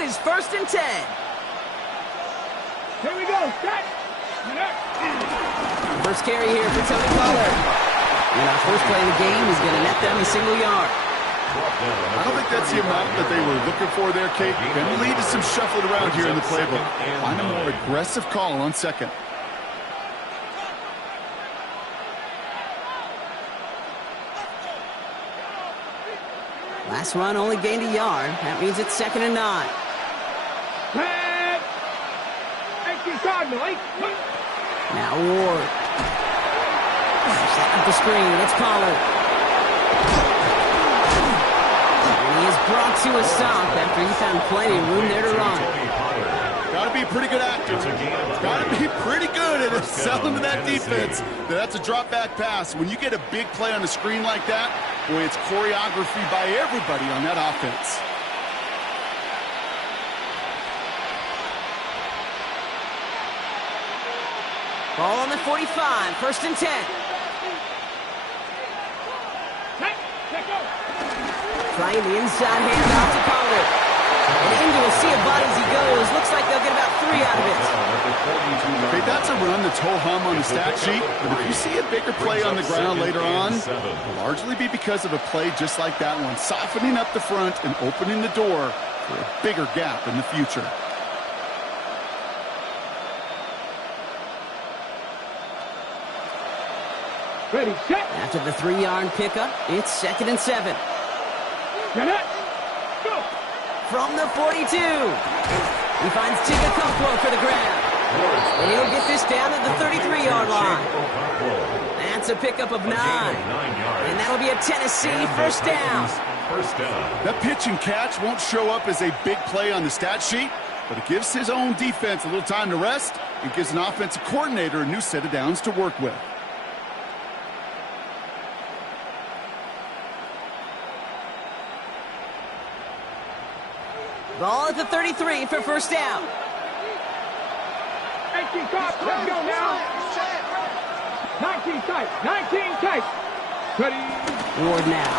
It is 1st and 10. Here we go. Set. First carry here for Tony Pollard. And our first play of the game is going to net them a single yard. I don't think that's the amount that they were looking for there, Kate. Going to lead to some shuffling around here in the playbook. Find a more aggressive call on second. Last run only gained a yard. That means it's 2nd and 9. Now Ward. Set up the screen. It's Pollard. And he is brought to a stop after he found plenty of room there to run. Got to be a pretty good actor. Got to be pretty good at selling to that defense. That's a drop back pass. When you get a big play on the screen like that, boy, it's choreography by everybody on that offense. Ball on the 45, 1st and 10. Trying the inside handoff to Pollard. And into a sea of bodies he goes. Looks like they'll get about 3 out of it. Okay, that's a run that's ho-hum on the stat sheet. But if you see a bigger play on the ground later on, it'll largely be because of a play just like that one, softening up the front and opening the door for a bigger gap in the future. Ready, set. After the 3-yard pickup, it's 2nd and 7. Go. From the 42. He finds Tigger Conkwo for the grab. And he'll get this down at the 33-yard line. That's a pickup of 9. And that'll be a Tennessee first down. That pitch and catch won't show up as a big play on the stat sheet, but it gives his own defense a little time to rest. It gives an offensive coordinator a new set of downs to work with. Ball at the 33 for first down. 18 top, let's go now. 19 tight, 19 tight. Ready. Ward now.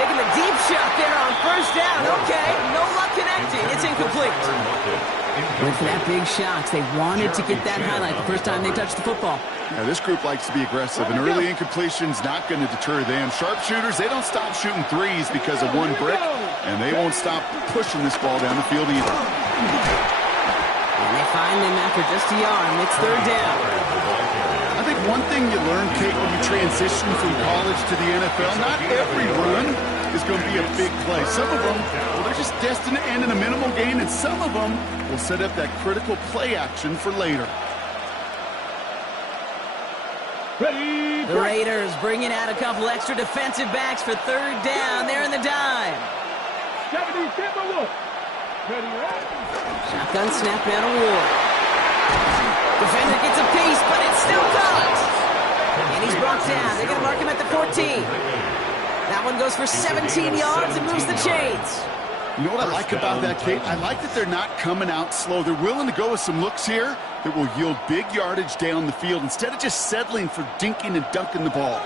Taking the deep shot there on first down. Okay, no luck connecting. It's incomplete. Went for that big shot. They wanted to get that highlight the first time they touched the football. Now, this group likes to be aggressive, and early incompletion's not going to deter them. Sharpshooters, they don't stop shooting threes because of one brick, and they won't stop pushing this ball down the field either. And they find them after just a yard, and it's 3rd down. I think one thing you learn, Kate, when you transition from college to the NFL, not every run is going to be a big play. Some of them, well, they're just destined to end in a minimal gain, and some of them will set up that critical play action for later. Ready. The Raiders bringing out a couple extra defensive backs for 3rd down. They're in the dime. 70, Timberwolf. Ready, ready. Shotgun snap down to Ward. Defender gets a piece, but it's still caught. And he's brought down. They're going to mark him at the 14. That one goes for 17 yards and moves the chains. You know what I like about that, Kate? I like that they're not coming out slow. They're willing to go with some looks here that will yield big yardage down the field instead of just settling for dinking and dunking the ball.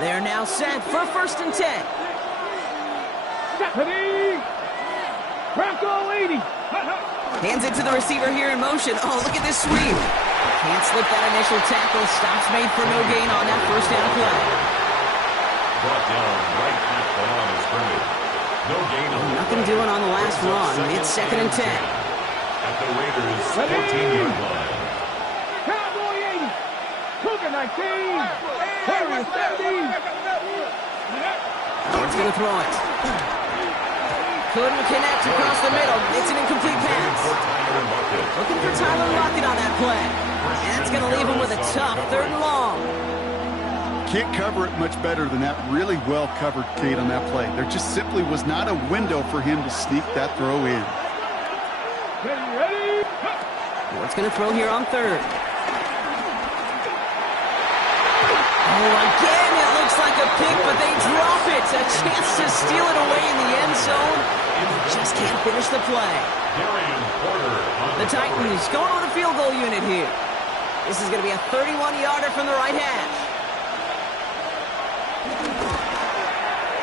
They're now set for 1st and 10. Ready. Bronco 80. Hands it to the receiver here in motion. Oh, look at this sweep. Can't slip that initial tackle. Stops made for no gain on that first down play. Brought down right at the line of scrimmage. No gain on Nothing doing on the last run. It's 2nd and 10. at the Raiders' 14-yard line. Cowboy 80. Cougar 19. Warriors 70. Ward's going to throw it. Couldn't connect across the middle. It's an incomplete pass. Looking for Tyler Lockett on that play. And that's going to leave him with a tough 3rd and long. Can't cover it much better than that. Really well covered, Kate, on that play. There just simply was not a window for him to sneak that throw in. Ready, ready. Ward's going to throw here on 3rd. Oh, again, it looks like a pick, but they drop it. A chance to steal it away in the end zone. Just can't finish the play. The Titans going with a field goal unit here. This is going to be a 31-yarder from the right hash.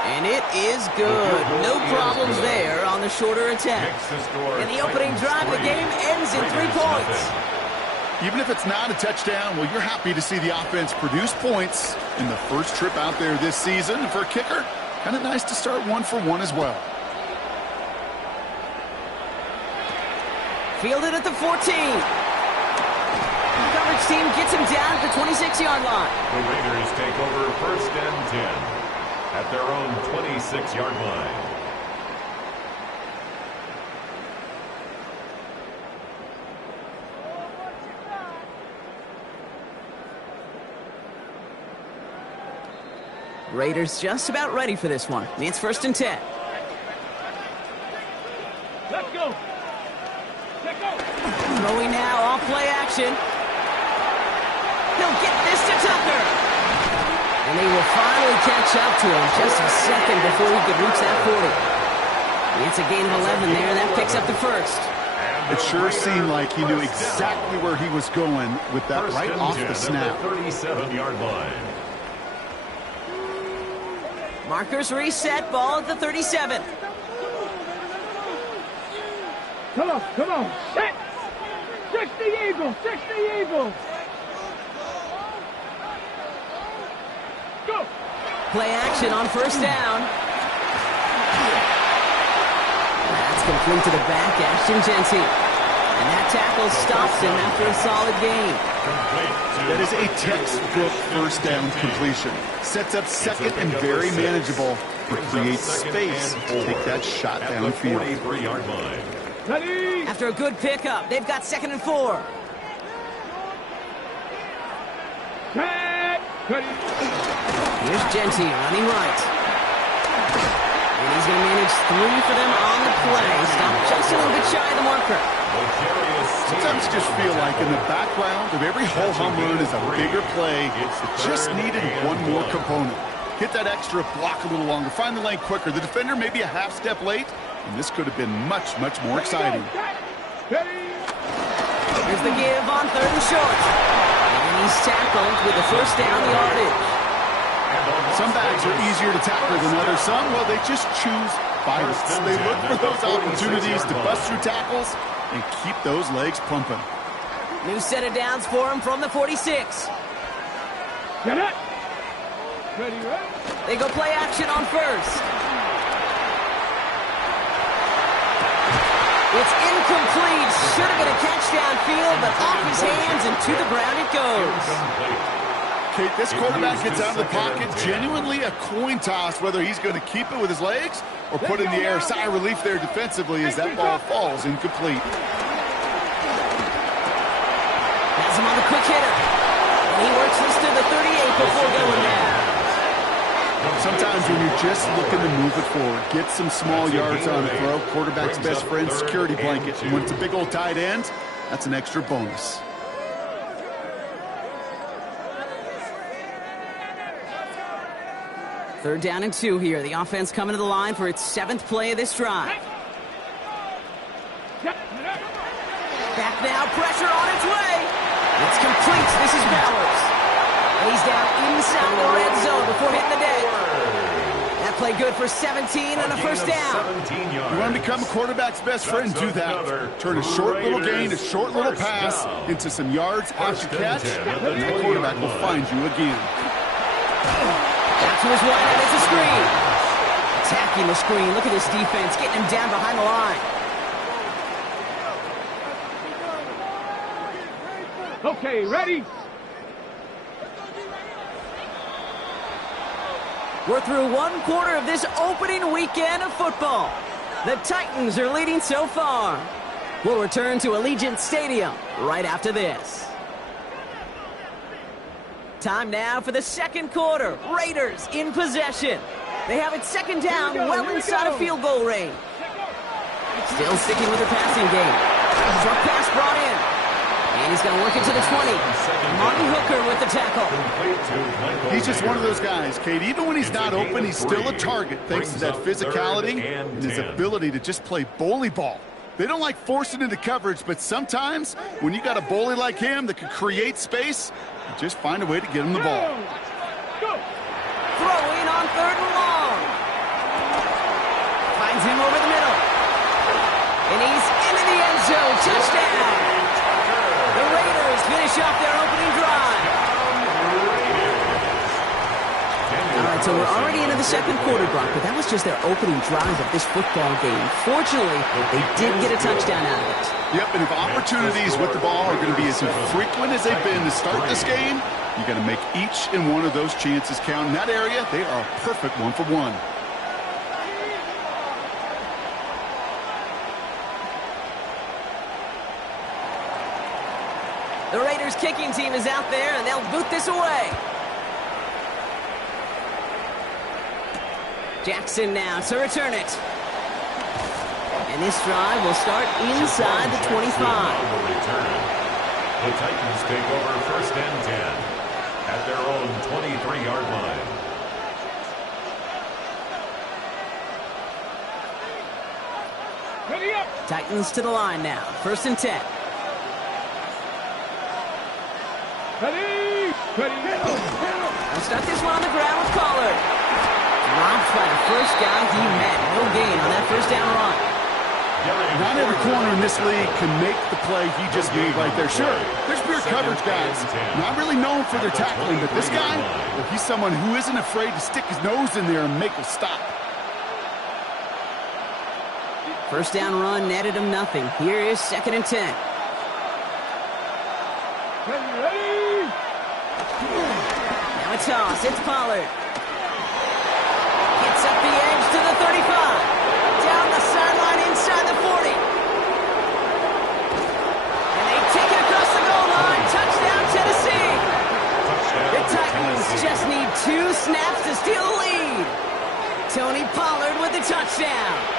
And it is good. No problems there on on the shorter attempt. And the opening drive of the game ends in 3 points. Even if it's not a touchdown, well, you're happy to see the offense produce points in the first trip out there this season. And for a kicker, kind of nice to start 1 for 1 as well. Fielded at the 14. The coverage team gets him down at the 26-yard line. The Raiders take over 1st and 10 at their own 26-yard line. Raiders just about ready for this one. It's 1st and 10. Let's go. Let's go. Throwing now, off play action. He'll get this to Tucker. And they will finally catch up to him just a second before he could reach that 40. It's a gain of 11 there. That picks up the first. It sure seemed like he knew exactly where he was going with that right off the snap. 37-yard line. Markers reset, ball at the 37. Come on, come on. Set. 60 Eagles, 60 Eagles. Go. Play action on 1st down. That's complete to the back, Ashton Jeanty. And that tackle stops him after a solid gain. That is a textbook 1st down completion. Sets up 2nd and very manageable. It creates space to take that shot downfield. 43-yard line. Ready. After a good pickup, they've got 2nd and 4. Set. Ready. Here's Jeanty running right. And he's going to manage 3 for them on the play. Stop just a little bit shy of the marker. Sometimes you just feel like in the background of every ho-hum run is a bigger play. It just needed one more component. Hit that extra block a little longer. Find the lane quicker. The defender may be a half step late, and this could have been much, much more exciting. Here's the give on 3rd and short. And he's tackled with the 1st down yardage. Some bags are easier to tackle than others. Some, well, they just choose violence. They look for those opportunities to bust through tackles and keep those legs pumping. New set of downs for him from the 46. Get it. Ready, ready. They go play action on 1st. It's incomplete. Should have been a catch downfield, but off his hands and to the ground it goes. Kate, this quarterback gets out of the pocket, genuinely a coin toss whether he's going to keep it with his legs or put in the air. Sigh of relief there defensively as that ball falls incomplete. Has him on the quick hitter. And he works this to the 38 before going down. Sometimes when you're just looking to move it forward, get some small yards on the throw, quarterback's best friend, security blanket. And when it's a big old tight end, that's an extra bonus. Third down and 2 here. The offense coming to the line for its 7th play of this drive. Back now, pressure on its way. It's complete. This is Bowers. And he's down inside the red zone before hitting the deck. That play good for 17 and a 1st down. You want to become a quarterback's best friend, do that. Turn a short little gain, a short little pass into some yards after catch, and that quarterback will find you again. To his right, and it's a screen. Attacking the screen. Look at this defense, getting him down behind the line. Okay, ready. We're through 1 quarter of this opening weekend of football. The Titans are leading so far. We'll return to Allegiant Stadium right after this. Time now for the 2nd quarter. Raiders in possession. They have it 2nd down, well inside of field goal range. Still sticking with the passing game. Short pass brought in. And he's going to work it to the 20. Martin Hooker with the tackle. He's just one of those guys, Kate. Even when he's not open, he's still a target thanks to that physicality and his ability to just play bully ball. They don't like forcing into coverage, but sometimes when you got a bully like him that can create space, you just find a way to get him the ball. Go. Throwing on 3rd and long. Finds him over the middle. So we're already into the second quarter, Brock, but that was just their opening drive of this football game. Fortunately, they did get a touchdown out of it. Yep, and if opportunities with the ball are going to be as frequent as they've been to start this game, you got to make each and one of those chances count. In that area, they are a perfect 1-for-1. The Raiders kicking team is out there, and they'll boot this away. Jackson now to return it. And this drive will start inside the 25. The Titans take over first and 10 at their own 23-yard line. Ready up. Titans to the line now. First and 10. Ready. Ready. They'll start this one on the ground with Pollard. Dropped by the first guy he met. No gain on that first down run. Not every corner in this league can make the play he just made right there. Sure, there's pure coverage guys, not really known for their tackling, but this guy, well, he's someone who isn't afraid to stick his nose in there and make a stop. First down run netted him nothing. Here is second and 10. Ready. Now a toss. It's Pollard. Gets up the edge to the 35. Down the sideline inside the 40. And they take it across the goal line. Touchdown, Tennessee. The Titans just need 2 snaps to steal the lead. Tony Pollard with the touchdown.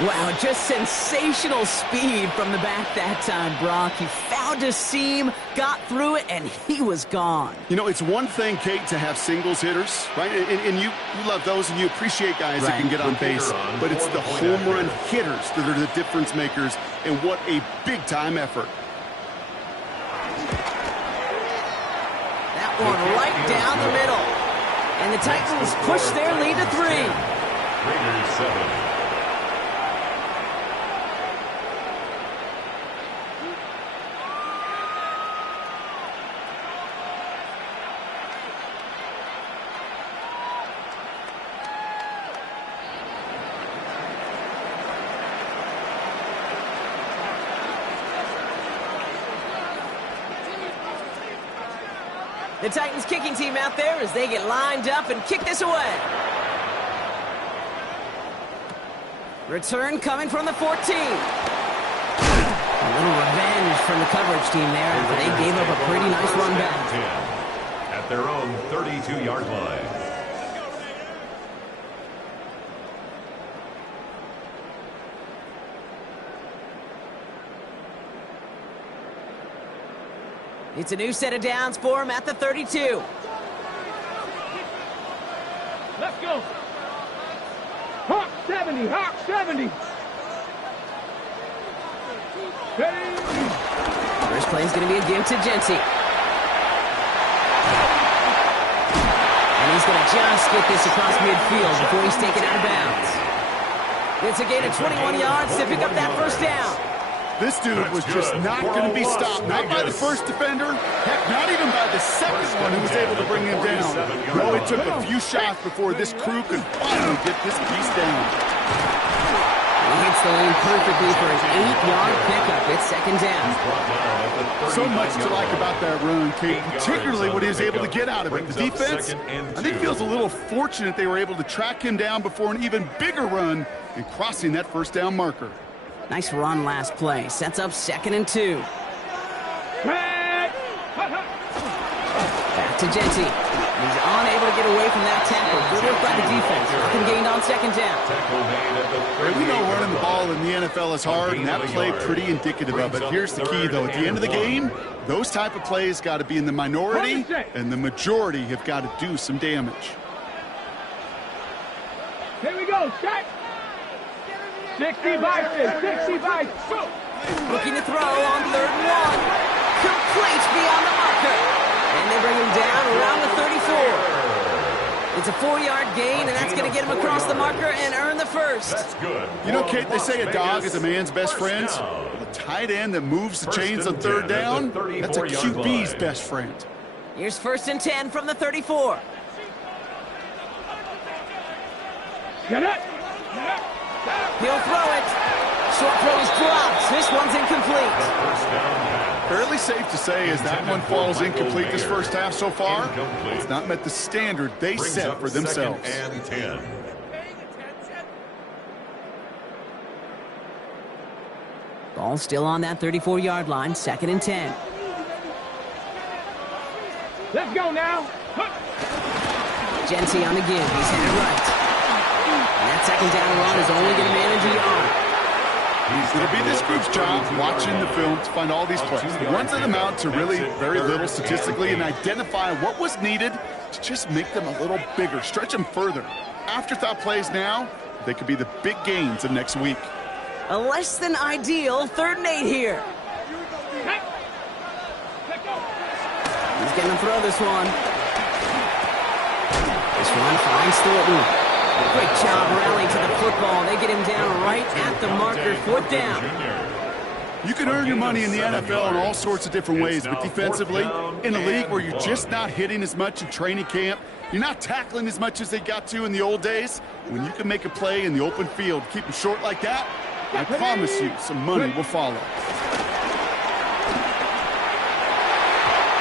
Wow, just sensational speed from the back that time, Brock. He found a seam, got through it, and he was gone. You know, it's one thing, Kate, to have singles hitters, right? And you love those, and you appreciate guys that can get on base. But it's the home run hitters that are the difference makers, and what a big-time effort. That one right down the middle. And the Titans push their lead to 3. Raiders 7. The Titans kicking team out there as they get lined up and kick this away. Return coming from the 14. A little revenge from the coverage team there, but they gave up a pretty nice run back. At their own 32-yard line. It's a new set of downs for him at the 32. Let's go. Hawk 70. Hawk 70. Ready. First play is going to be a give to Genty. And he's going to just get this across midfield before he's taken out of bounds. It's a gain of 21 yards to pick up that first down. This dude was just not going to be stopped, not by the first defender, heck, not even by the second one who was able to bring him down. No, it took a few shots before this crew could finally get this piece down. He hits the lane perfectly for an 8-yard pickup. It's second down. So much to like about that run, Kate, particularly what he was able to get out of it. The defense, I think, feels a little fortunate they were able to track him down before an even bigger run and crossing that first down marker. Nice run last play. Sets up second and 2. Back to Genty. He's unable to get away from that tackle. Good work by the defense. Nothing gained on second down. We know running the ball in the NFL is hard, and that play pretty indicative of it. Here's the key, though. At the end of the game, those type of plays got to be in the minority, and the majority have got to do some damage. Here we go. Shot. 60 by 60 by 2. Looking to throw on 3rd and 1. Complete beyond the marker. And they bring him down around the 34. It's a 4-yard gain, and that's going to get him across the marker and earn the first. That's good. You know, Kate, they say a dog is a man's best friend. A tight end that moves the chains on 3rd down, that's a QB's best friend. Here's 1st and 10 from the 34. Get it! He'll throw it. Short throw is dropped. This one's incomplete. Fairly safe to say as that one falls incomplete this first half so far, it's not met the standard they set for themselves. 2nd and 10. Ball still on that 34-yard line. 2nd and 10. Let's go now. Genty on the give. He's headed right. And that 2nd down run is only going to manage a yard. It'll be this group's job watching the film to find all these plays. The ones that amount to really very little statistically and identify what was needed to just make them a little bigger, stretch them further. Afterthought plays now, they could be the big gains of next week. A less than ideal 3rd and 8 here. He's going to throw this one. This one finds Thornton. Great job rallying to the football. They get him down right at the marker. 4th down. You can earn your money in the NFL in all sorts of different ways, but defensively, in a league where you're just not hitting as much in training camp, you're not tackling as much as they got to in the old days, when you can make a play in the open field, keep them short like that, I promise you some money will follow.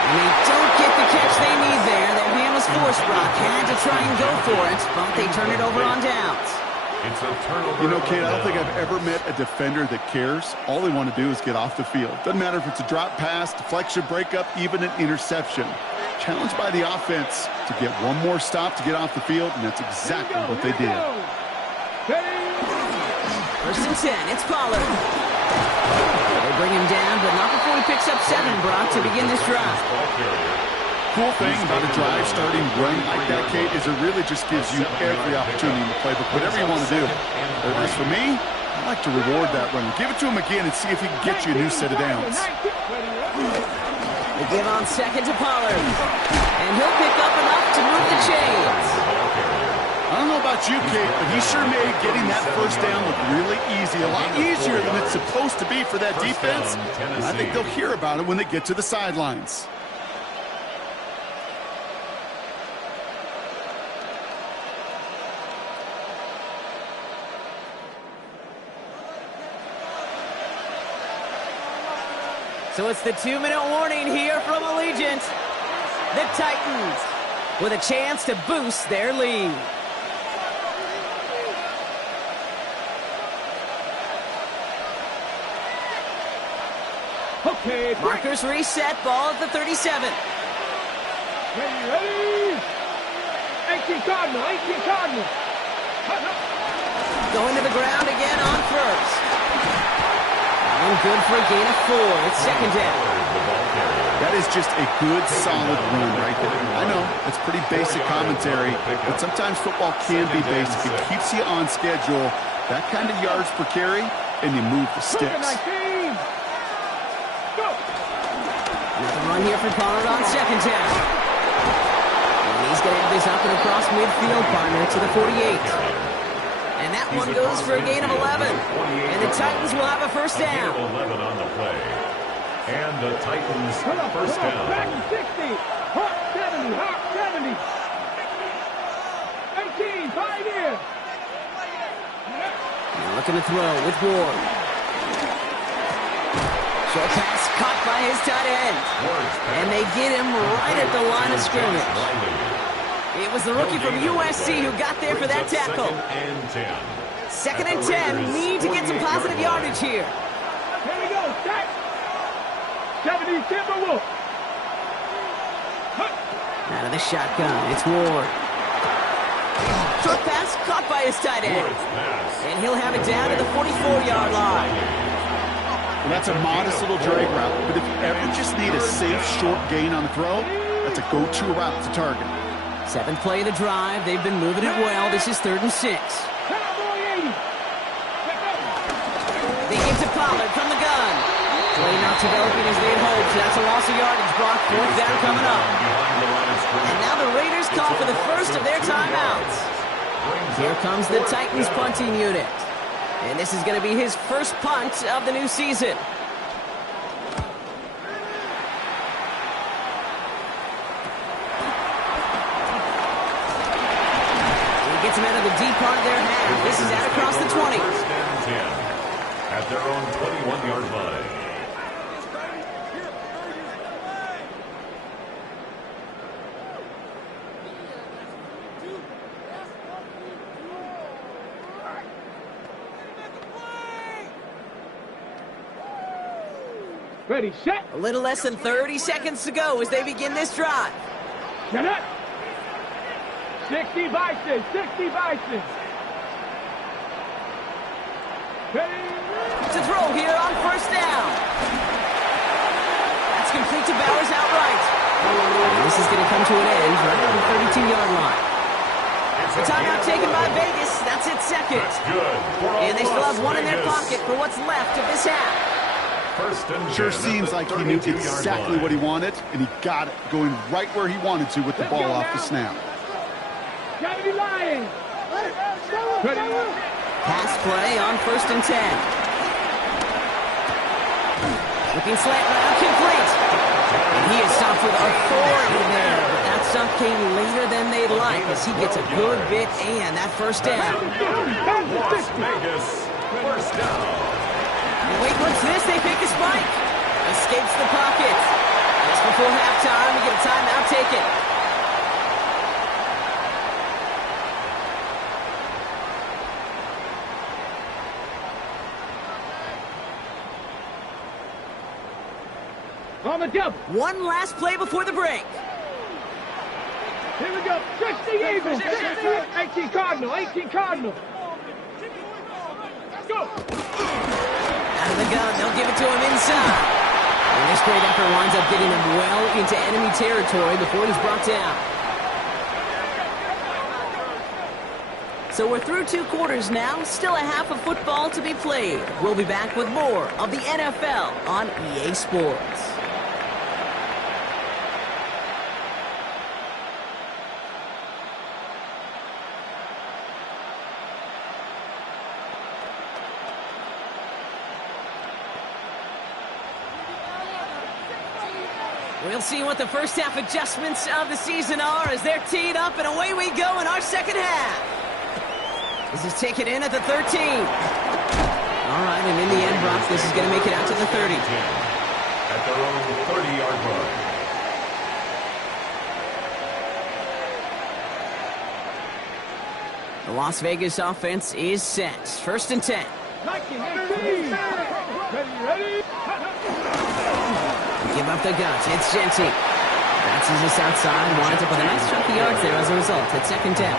And they don't get the catch they need there. Their hand was forced. Brock had to try and go for it, but they turn it over on downs. It's a turnover. You know, Kate, I don't think I've ever met a defender that cares. All they want to do is get off the field. Doesn't matter if it's a drop pass, deflection, breakup, even an interception. Challenged by the offense to get one more stop to get off the field, and that's exactly what they did. 1st and 10. It's Pollard. They bring him down, but not before he picks up 7, Brock, to begin this drive. Cool thing about a drive starting run like that, Kate, is it really just gives you every opportunity in the playbook, whatever you want to do. As for me, I like to reward that run. Give it to him again and see if he can get you a new set of downs. They give on 2nd to Pollard, and he'll pick up enough to move the chains. I don't know about you, Kate, but he sure made getting that 1st down look really easy, a lot easier than it's supposed to be for that defense. And I think they'll hear about it when they get to the sidelines. So it's the 2-minute warning here from Allegiant. The Titans with a chance to boost their lead. Okay, Markers reset, ball at the 37. ready? 18 Cardinal, 18 Cardinal. Going to the ground again on 1st. And good for a gain of 4. It's 2nd down. That is just a good, solid run right there. I know, it's pretty basic commentary, but sometimes football can be basic. It keeps you on schedule, that kind of yards per carry, and you move the sticks. Run here for Pollard on 2nd down. And he's going to have this up and across midfield, partner, to the 48. And that one goes for a gain of 11. And the Titans will have a 1st down. 11 on the play. And the Titans 1st down. Back to 60. Hawk 70. Hawk 70. 18. 5 in. Looking to throw with Ward. Short pass caught by his tight end. And they get him right at the line of scrimmage. It was the rookie from USC who got there for that tackle. 2nd and 10. Need to get some positive yardage here. Here we go. Set. 70 Timberwolf. Out of the shotgun. It's Ward. Short pass caught by his tight end. And he'll have it down to the 44-yard line. Well, that's a modest little drag route, but if you ever just need a safe, short gain on the throw, that's a go-to route to target. 7th play of the drive. They've been moving it well. This is 3rd and 6. They give to Pollard from the gun. Play not developing as they had hoped. That's a loss of yardage. Brock, 4th down coming up. And now the Raiders call for the first of their timeouts. Here comes the Titans punting unit. And this is going to be his first punt of the new season. him out of the deep part of their half. This is out across the 20. First and 10 at their own 21-yard line. Ready, set. A little less than 30 seconds to go as they begin this drive. Set up. 60 Bison, 60 Bison. Ready. To throw here on first down. That's complete to Bowers outright. And this is going to come to an end right at the 32-yard line. The timeout taken by Vegas. That's its second. That's good. And they still have one in their pocket for what's left of this half. First and Sure 10 seems like he knew exactly what he wanted, and he got it going right where he wanted to with the ball off the snap. Gotta be lying. Ready. Pass play on first and 10. Looking slant route complete. And he is stopped with authority there. But that stop came later than they'd like as he gets a good bit and that first down. Las Vegas, first down. And wait, what's this? They pick a spike. Escapes the pocket. Just before halftime, we get a timeout taken. On the double. One last play before the break. Here we go. 60 Eagles. 18 Cardinal. 18 Cardinal. Go. Out of the gun, they'll give it to him inside. And this great effort winds up getting him well into enemy territory before he's brought down. So we're through 2 quarters now, still a half of football to be played. We'll be back with more of the NFL on EA Sports. We'll see what the first half adjustments of the season are as they're teed up, and away we go in our second half. This is taken in at the 13. All right, and in the end, Brock, this is going to make it out to the 30. At their own 30-yard line. The Las Vegas offense is set. First and 10. Ready. Give up the guts. It's Genty. Bounces this outside. Winds up with a nice chunk of yards there as a result. It's second down.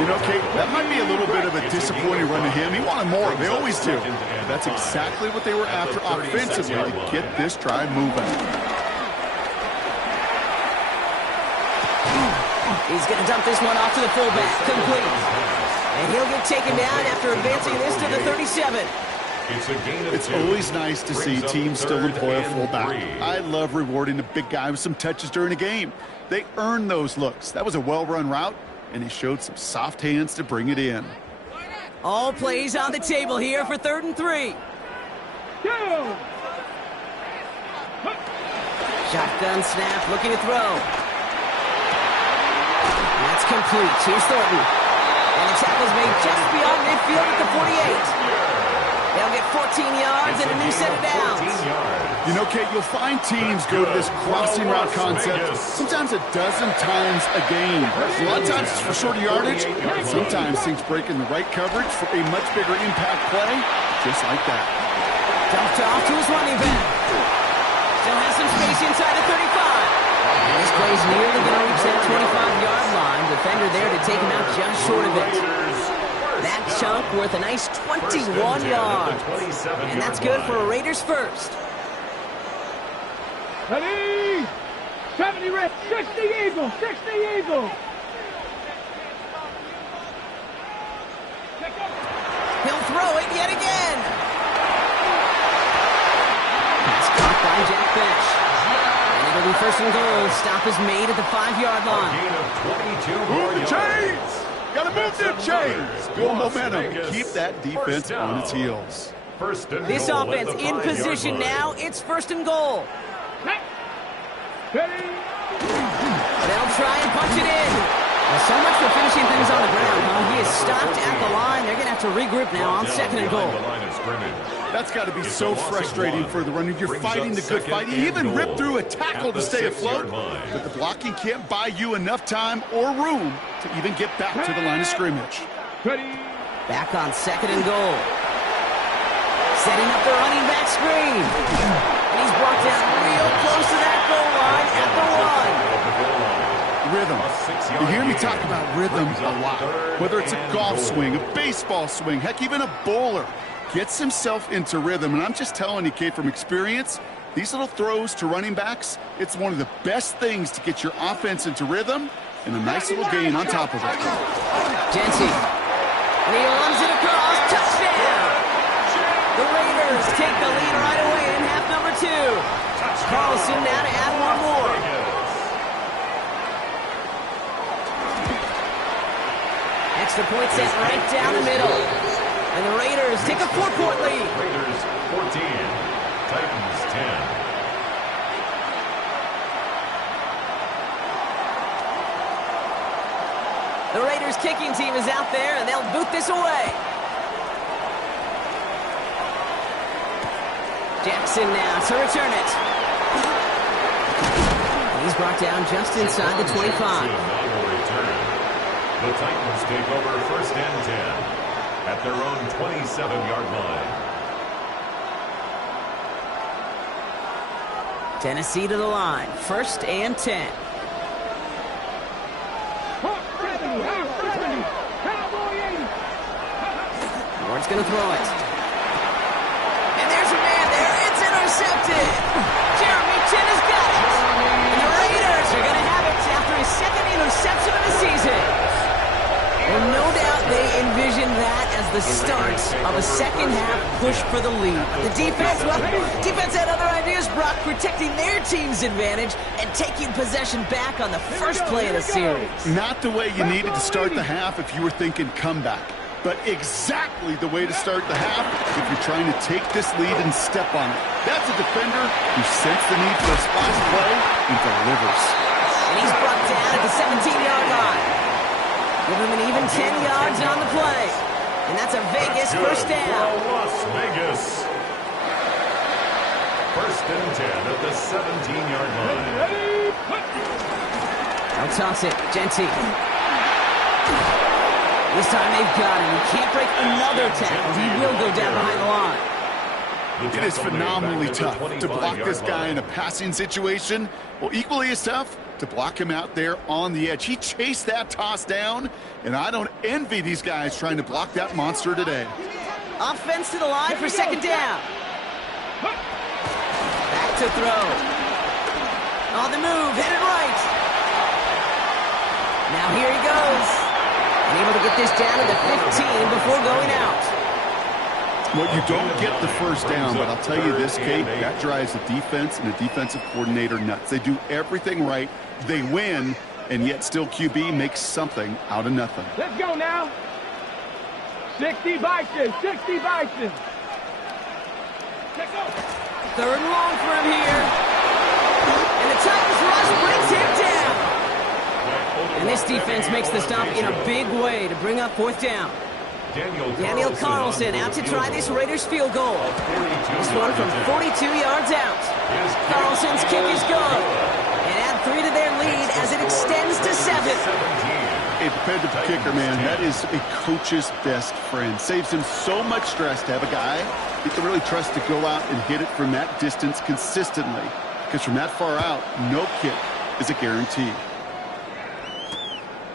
You know, Kate, that might be a little bit of a disappointing run to him. He wanted more. They always do. That's exactly what they were after offensively to get this drive moving. He's going to dump this one off to the fullback. Complete. And he'll get taken down after advancing this to the 37. It's always nice to see teams still employ a fullback. I love rewarding a big guy with some touches during a game. They earn those looks. That was a well-run route, and he showed some soft hands to bring it in. All plays on the table here for 3rd and 3. Go. Shotgun snap, looking to throw. That's complete. Here's Thornton. And the tackle's made just beyond midfield at the 48. They'll get 14 yards and a new set of downs. You know, Kate, you'll find teams go to this crossing route concept sometimes a dozen times a game. A lot of times it's for shorter yardage. Sometimes things break in the right coverage for a much bigger impact play, just like that. Dumped off to his running back. Still has some space inside the 35. And this play's nearly going to reach that 25-yard line. Defender there to take him out just short of it. That chunk worth a nice 21 yards. And that's good for a Raiders first. Ready. 70 Red. 60 Eagles. 60 Eagles. He'll throw it yet again. Pass caught by Jack Bech. And it'll be first and goal. Stop is made at the 5-yard line. Move the chains! Gotta move them chains! Good momentum. Keep that defense on its heels. This offense in position now. It's first and goal. Ready. They'll try and punch it in. Well, so much for finishing things on the ground, huh? He is stopped at the line. They're going to have to regroup now on second and goal. That's got to be so frustrating for the runner. You're fighting the good fight. You even rip through a tackle to stay afloat, but the blocking can't buy you enough time or room to even get back to the line of scrimmage. Back on second and goal. Setting up the running back screen. And he's brought down real close to that goal line at the one. Rhythm. You hear me talk about rhythm a lot. Whether it's a golf swing, a baseball swing, heck, even a bowler gets himself into rhythm. And I'm just telling you, Kate, from experience, these little throws to running backs, it's one of the best things to get your offense into rhythm and a nice little gain on top of it. Jency. And he runs it across. Touchdown! The Raiders take the lead right away in half number 2. Carlson now to add one more. Extra point set right down the middle. And the Raiders take a 4-point lead. Raiders 14, Titans 10. The Raiders kicking team is out there, and they'll boot this away. Jackson now to return it. He's brought down just inside the 25. The Titans take over first and 10 at their own 27-yard line. Tennessee to the line. First and 10. Ward's going to throw it. And there's a man there. It's intercepted. Jeremy Chin has got it. And the Raiders are going to have it after his second interception of the season. Well, no doubt they envisioned that as the start of a second-half push for the lead. The defense, well, defense had other ideas, Brock, protecting their team's advantage and taking possession back on the first play of the series. Not the way you needed to start the half if you were thinking comeback, but exactly the way to start the half if you're trying to take this lead and step on it. That's a defender who sensed the need for a splash play and delivers. And he's brought down at the 17-yard line. Give him an even 10 yards on the play. And that's a Vegas first down. Las Vegas. First and 10 at the 17-yard line. I'll toss it. Jency. This time they've got him. He can't break another tackle. He will go down behind the line. It is phenomenally tough to block this guy in a passing situation. Well, equally as tough to block him out there on the edge. He chased that toss down, and I don't envy these guys trying to block that monster today. Offense to the line for second down. Back to throw. On the move, headed right. Now here he goes. And able to get this down to the 15 before going out. Well, you don't get the first down, but I'll tell you this, Kate, that drives the defense and the defensive coordinator nuts. They do everything right. They win, and yet still QB makes something out of nothing. Let's go now. 60 Bison, 60 Bison. Third and long for him here. And the Titans rush brings him down. And this defense makes the stop in a big way to bring up fourth down. Daniel Carlson out to try this Raiders field goal. This one from 42 yards out. Carlson's kick is good. And add 3 to their lead as it extends to 7. A dependable kicker, man, that is a coach's best friend. Saves him so much stress to have a guy he can really trust to go out and hit it from that distance consistently. Because from that far out, no kick is a guarantee.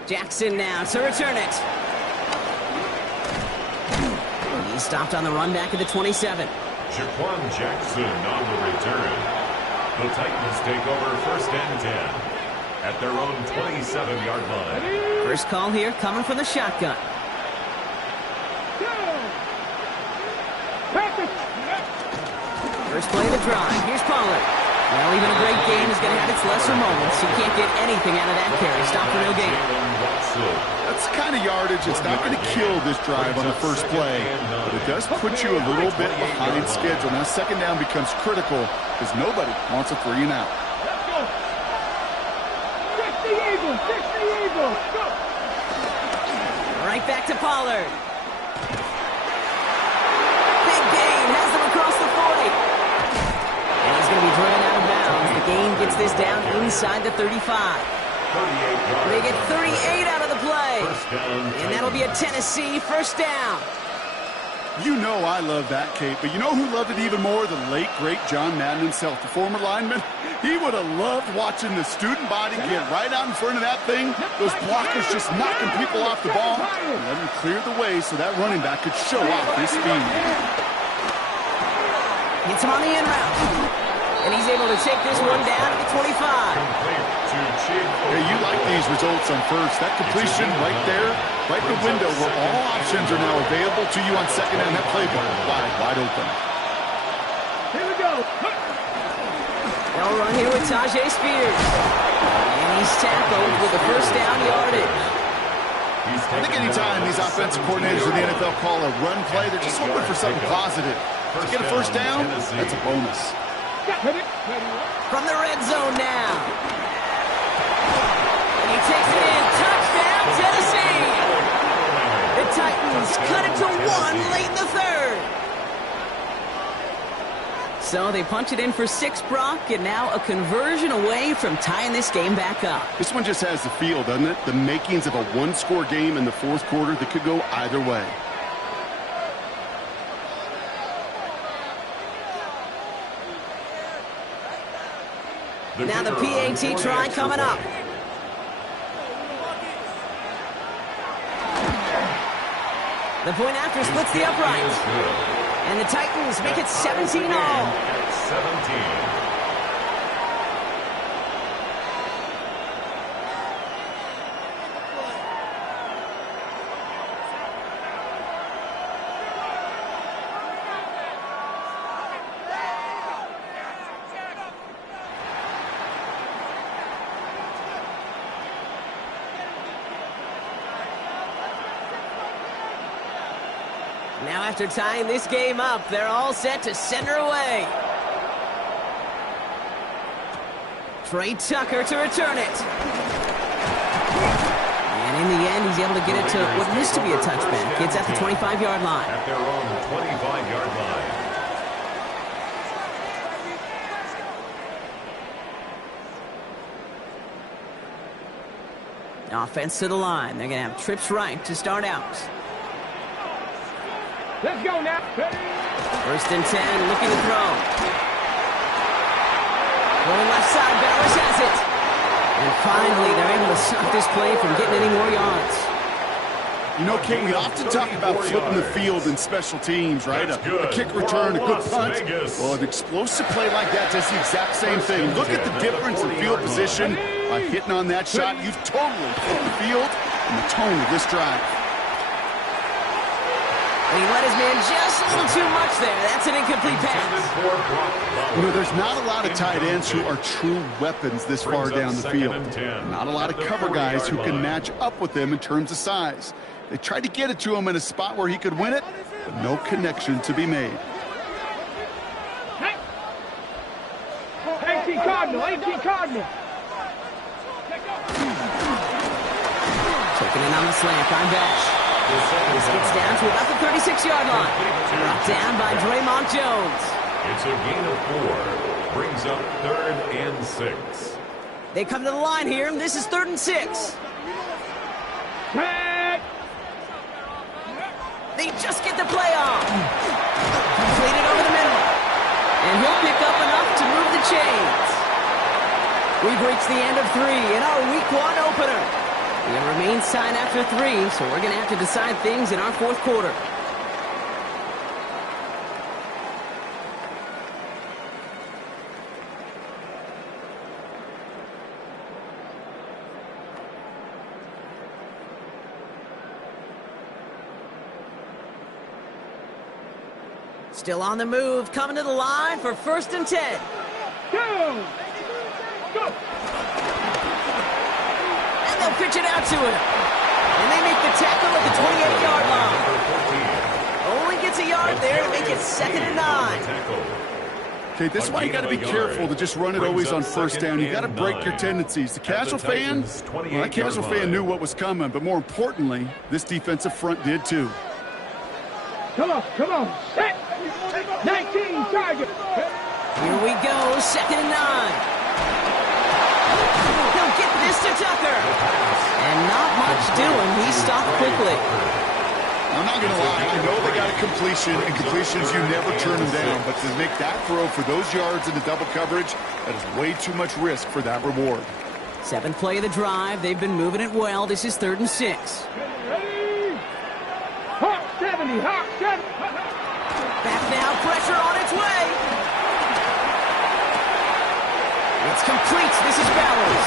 Jackson now to return it. He stopped on the run back at the 27. Jaquan Jackson on the return. The Titans take over first and 10 at their own 27-yard line. First call here coming from the shotgun. First play of the drive. Here's Pollard. Well, even a great game is going to have its lesser moments. You can't get anything out of that carry. Stop for no gain. That's the kind of yardage. It's not going to kill this drive on the first play, but it does put you a little bit behind schedule. Now, second down becomes critical because nobody wants a 3 and out. Let's go. 60 Eagles, 60 Eagles. Go. it back to Pollard. Big gain, has them across the 40. And he's going to be driven out of bounds. The gain gets this down inside the 35. They get 38 out of the play. And that'll be a Tennessee first down. You know I love that, Kate, but you know who loved it even more? The late, great John Madden himself, the former lineman. He would have loved watching the student body get right out in front of that thing, those blockers just knocking people off the ball, and let him clear the way so that running back could show off his speed. Gets him on the end route. And he's able to take this one down to the 25. Hey, you like these results on first. That completion right there, right in the window where all options are now available to you on second down. That playbook wide open. Here we go. They'll run here with Tyjae Spears. And he's tackled with the first down yardage. I think anytime these offensive coordinators in the NFL call a run play, they're just hoping for something positive. To get a first down, that's a bonus. From the red zone now. And he takes it in. Touchdown, Tennessee. The Titans cut it to 1 late in the third. So they punch it in for 6, Brock, and now a conversion away from tying this game back up. This one just has the feel, doesn't it? The makings of a one-score game in the fourth quarter that could go either way. Now the PAT try coming up. The point after splits the uprights. And the Titans make it 17-all. 17. Now after tying this game up, they're all set to send her away. Trey Tucker to return it. And in the end, he's able to get it to what used to be a touchback. It's at the 25-yard line. At their own 25-yard line. Offense to the line. They're going to have trips right to start out. Let's go now. First and 10, looking to throw. Going left side, Bowers has it. And finally, they're able to stop this play from getting any more yards. You know, Kate, we often talk about flipping the field in special teams, right? A kick return, a good punt. Well, an explosive play like that does the exact same thing. Look at the difference in field position. By hitting on that shot, you've totally flipped the field and the tone of this drive. And he let his man just a little too much there. That's an incomplete pass. You know, there's not a lot of tight ends who are true weapons this far down the field. Not a lot of cover guys who can match up with them in terms of size. They tried to get it to him in a spot where he could win it, but no connection to be made. 18 Cardinal, 18 Cardinal. Taking it on the slant by Bash. This gets down to about the 36-yard line. Brought down by Draymond Jones. It's a gain of 4. Brings up 3rd and 6. They come to the line here, and this is 3rd and 6. They just get the play off. Completed over the middle. And he'll pick up enough to move the chains. We've reached the end of 3 in our Week 1 opener. It remains tied after 3, so we're going to have to decide things in our fourth quarter. Still on the move, coming to the line for 1st and 10. Go! Go! They'll pitch it out to him. And they make the tackle at the 28-yard line. Only gets a yard there to make it 2nd and 9. Okay, this is why you got to be careful to just run it always on first down. You got to break your tendencies. The casual fan, well, that casual fan knew what was coming, but more importantly, this defensive front did too. Come on, set! 19 target! Here we go, 2nd and 9. He'll get this to Tucker. And not much doing. He stopped quickly. I'm not going to lie. I know they got a completion, and completions, you never turn them down. But to make that throw for those yards in the double coverage, that is way too much risk for that reward. 7th play of the drive. They've been moving it well. This is 3rd and 6. Ready? Hawk 70, Hawk 70. Back now, pressure on its way. It's complete. This is Bowers.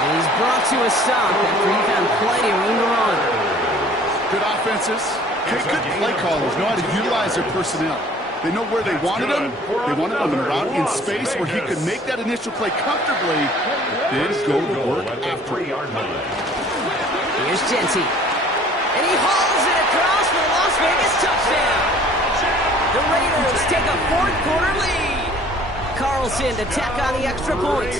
And he's brought to a stop after he found plenty of room to run. Good offenses. Okay, good play callers know how to utilize their personnel. They know where they wanted him. They wanted him out in space where he could make that initial play comfortably, then go to work after. Here's Genty. And he hauls it across for the Las Vegas touchdown. The Raiders take a 4th quarter lead. Carlson to tack on the extra point.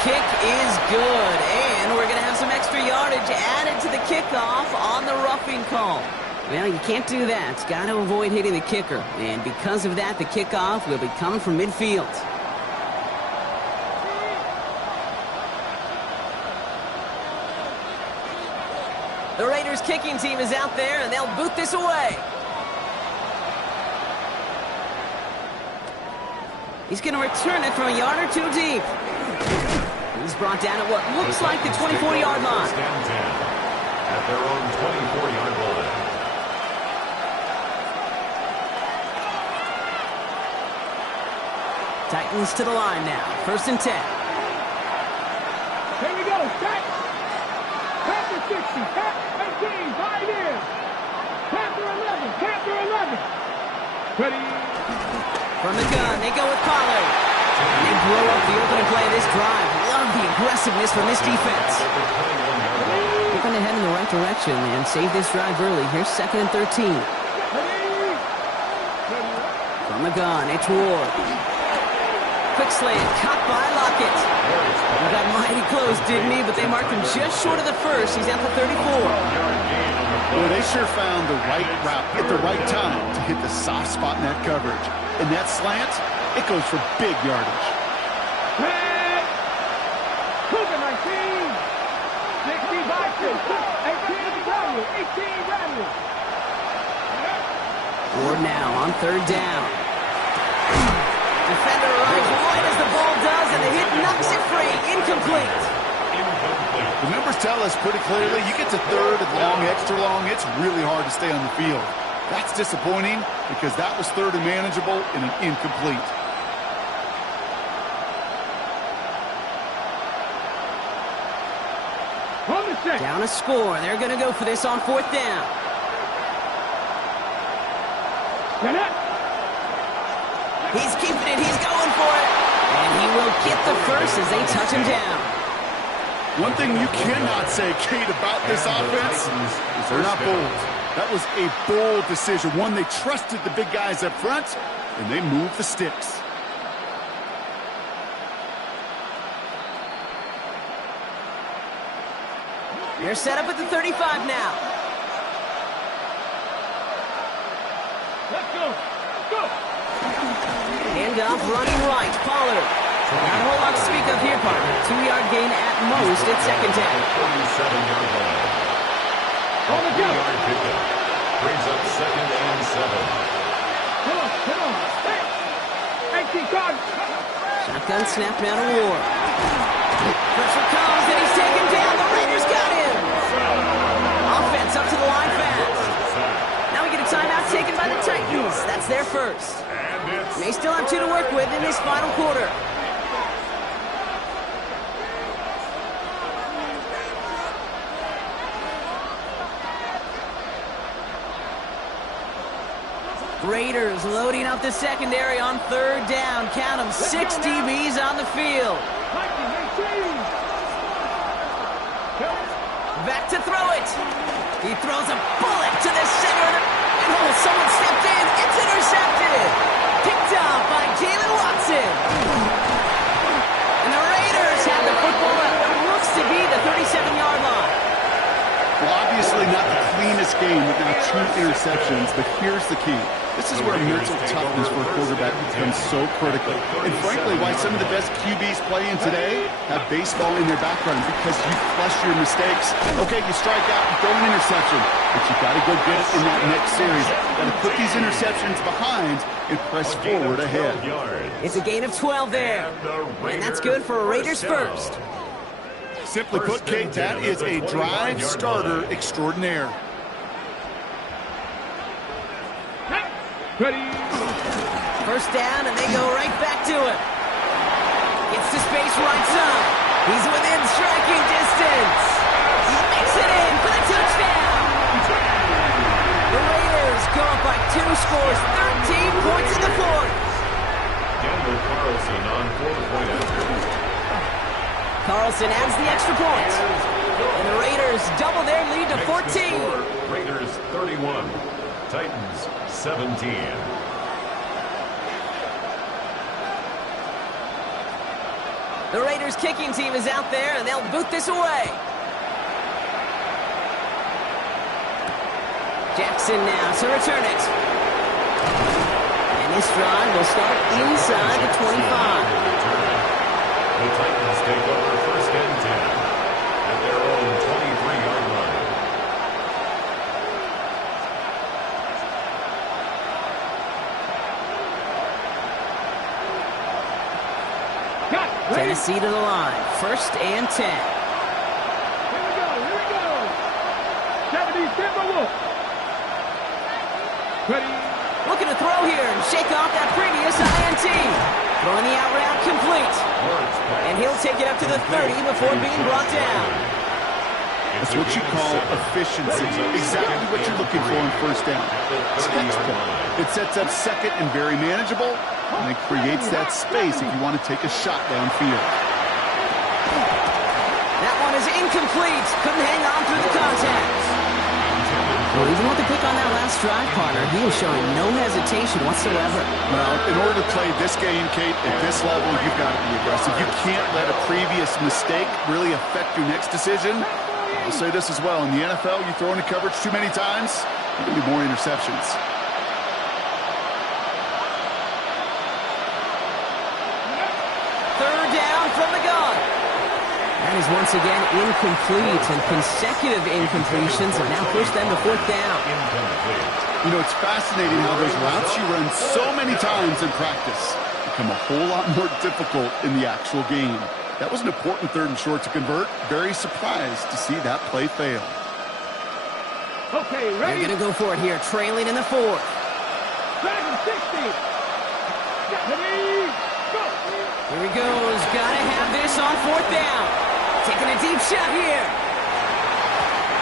Kick is good, and we're going to have some extra yardage added to the kickoff on the roughing call. Well, you can't do that. Got to avoid hitting the kicker, and because of that, the kickoff will be coming from midfield. The Raiders kicking team is out there, and they'll boot this away. He's going to return it from a yard or two deep. He's brought down at what looks like the 24-yard line. At their own 24-yard line. Titans to the line now. 1st and 10. Here we go, set! Panther 60, Panther 18, 5 in. Panther 11. Ready? From the gun, they go with Pollard. And they blow up the opening play of this drive. Love the aggressiveness from this defense. They're going to head in the right direction and save this drive early. Here's 2nd and 13. From the gun, it's Ward. Quick slant, caught by Lockett. He got mighty close, didn't he? But they marked him just short of the first. He's at the 34. Well, they sure found the right route at the right time to hit the soft spot in that coverage. And that slant, it goes for big yardage. Cougar 19. 65, 18 value. Ward now on 3rd down. Defender arrives right as the ball does, and the hit knocks it free. Incomplete. The numbers tell us pretty clearly, you get to 3rd and long, extra long, it's really hard to stay on the field. That's disappointing because that was 3rd and manageable and an incomplete. Down a score. They're going to go for this on 4th down. He's keeping it. He's going for it. And he will get the first as they touch him down. One thing you cannot say, Kate, about this offense is they're not bold. That was a bold decision. One, they trusted the big guys up front, and they moved the sticks. They're set up at the 35 now. Let's go. Go. Hand off running right. Pollard. Not a whole lot to speak of here, partner. 2-yard gain at most at 2nd down. 47-yard line. On the jump. Brings up 2nd and 7. Come on. Hey. 18 cards. Shotgun snap now to Ward. Pressure comes and he's taken down. The Raiders got him. Offense up to the line fast. Now we get a timeout taken by the Titans. That's their first. They still have 2 to work with in this final quarter. Raiders loading up the secondary on 3rd down. Count them, 6 DBs on the field. Back to throw it. He throws a bullet to the center of the... And oh, someone stepped in. It's intercepted. Picked up by Jaylen Watson. And the Raiders have the football at what looks to be the 37-yard line. Well, obviously not the cleanest game with now 2 interceptions, but here's the key. This is where mental toughness for a quarterback becomes so critical. And frankly, why some of the best QBs playing today have baseball in their background, because you flush your mistakes. Okay, you strike out, you throw an interception, but you got to go get it in that next series. Got to put these interceptions behind and press forward ahead. It's a gain of 12 there. And that's good for a Raiders first. Simply put, Kate, that is a drive starter extraordinaire. Ready. First down, and they go right back to it. Gets to space right side. He's within striking distance. He makes it in for the touchdown. The Raiders go up by 2 scores, 13 points in the fourth. Daniel Carlson on 4-point after. Carlson adds the extra point. And the Raiders double their lead to 14. Raiders 31, Titans 17. The Raiders kicking team is out there, and they'll boot this away. Jackson now to return it. And this drive will start inside the 25. The Titans take over first and 10 at their own 23-yard line. Tennessee to the line. First and 10. Here we go. 70 Timberwolves. Ready. Looking to throw here and shake off that previous INT. Throwing the out route complete. And he'll take it up to the 30 before being brought down. That's what you call efficiency. Exactly what you're looking for in first down. It sets up second and very manageable, and it creates that space if you want to take a shot downfield. That one is incomplete. Couldn't hang on through the contact. Well, even with the pick on that last drive, partner, he is showing no hesitation whatsoever. Well, in order to play this game, Kate, at this level, you've got to be aggressive. You can't let a previous mistake really affect your next decision. I'll say this as well. In the NFL, you throw into coverage too many times, there can be more interceptions. Third down from the gun. That is once again incomplete, and consecutive incompletions have now pushed them to fourth down. You know, it's fascinating how those routes you run so many times in practice become a whole lot more difficult in the actual game. That was an important third and short to convert. Very surprised to see that play fail. Okay, They're ready. going to go for it here, trailing in the fourth. Dragon 60. Ready. Go. Here he goes. Got to have this on fourth down. Taking a deep shot here.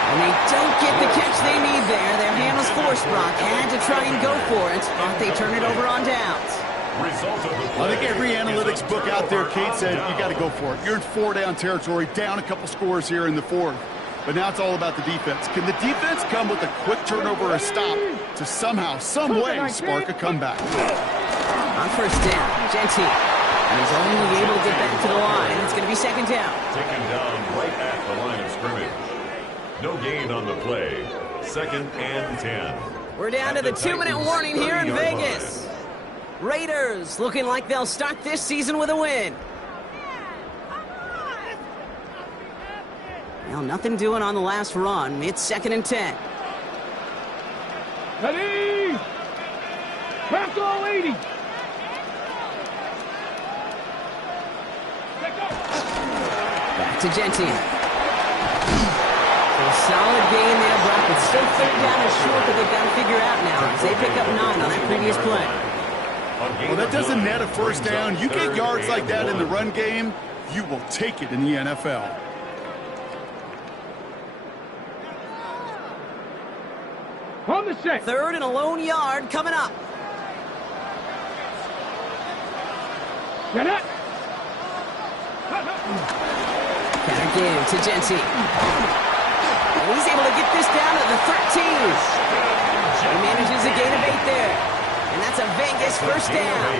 And they don't get the catch they need there. Their hand was forced, Brock. Had to try and go for it, but they turn it over on downs. I think every analytics book out there, Kate, said you got to go for it. You're in 4-down territory, down a couple scores here in the fourth. But now it's all about the defense. Can the defense come with a quick turnover or a stop to somehow, some way, spark a comeback? On first down, Genty. And he's only able to get back to the line. It's going to be second down. Taken down right at the line of scrimmage. No gain on the play. Second and 10. We're down to the 2-minute warning here in Vegas. Raiders looking like they'll start this season with a win. Well, nothing doing on the last run. It's second and 10. Ready. Craft all 80. Back to Gentile. A solid gain there, Brock. It's still third down and short that they've got to figure out now as they pick up 9 on that previous play. Well, that doesn't net a first down. You get yards like that in the run game, you will take it in the NFL. On the set. Third and a lone yard coming up. Get it. Counter give to Gentile. And he's able to get this down to the 13. He manages a gain of 8 there. And that's a Vegas first down.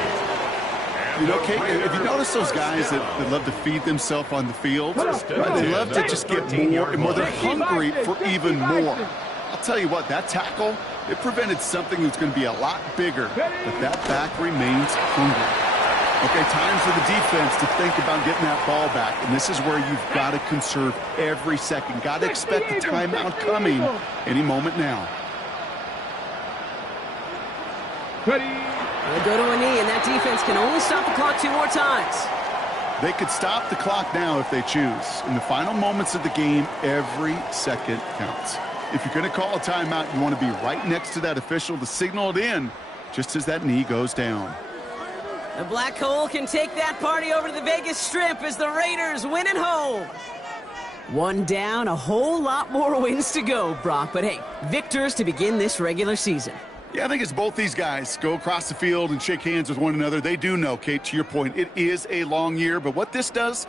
You know, Kate, if you notice those guys that love to feed themselves on the field, right, they love to just get more and more. They're hungry for even more. I'll tell you what, that tackle, it prevented something that's going to be a lot bigger, but that back remains hungry. Okay, time for the defense to think about getting that ball back, and this is where you've got to conserve every second. Got to expect the timeout coming any moment now. They'll go to a knee, and that defense can only stop the clock 2 more times. They could stop the clock now if they choose. In the final moments of the game, every second counts. If you're going to call a timeout, you want to be right next to that official to signal it in just as that knee goes down. The Black Hole can take that party over to the Vegas Strip as the Raiders win at home. 1 down, a whole lot more wins to go, Brock. But hey, victors to begin this regular season. Yeah, I think it's both these guys go across the field and shake hands with one another. They do know, Kate, to your point, it is a long year, but what this does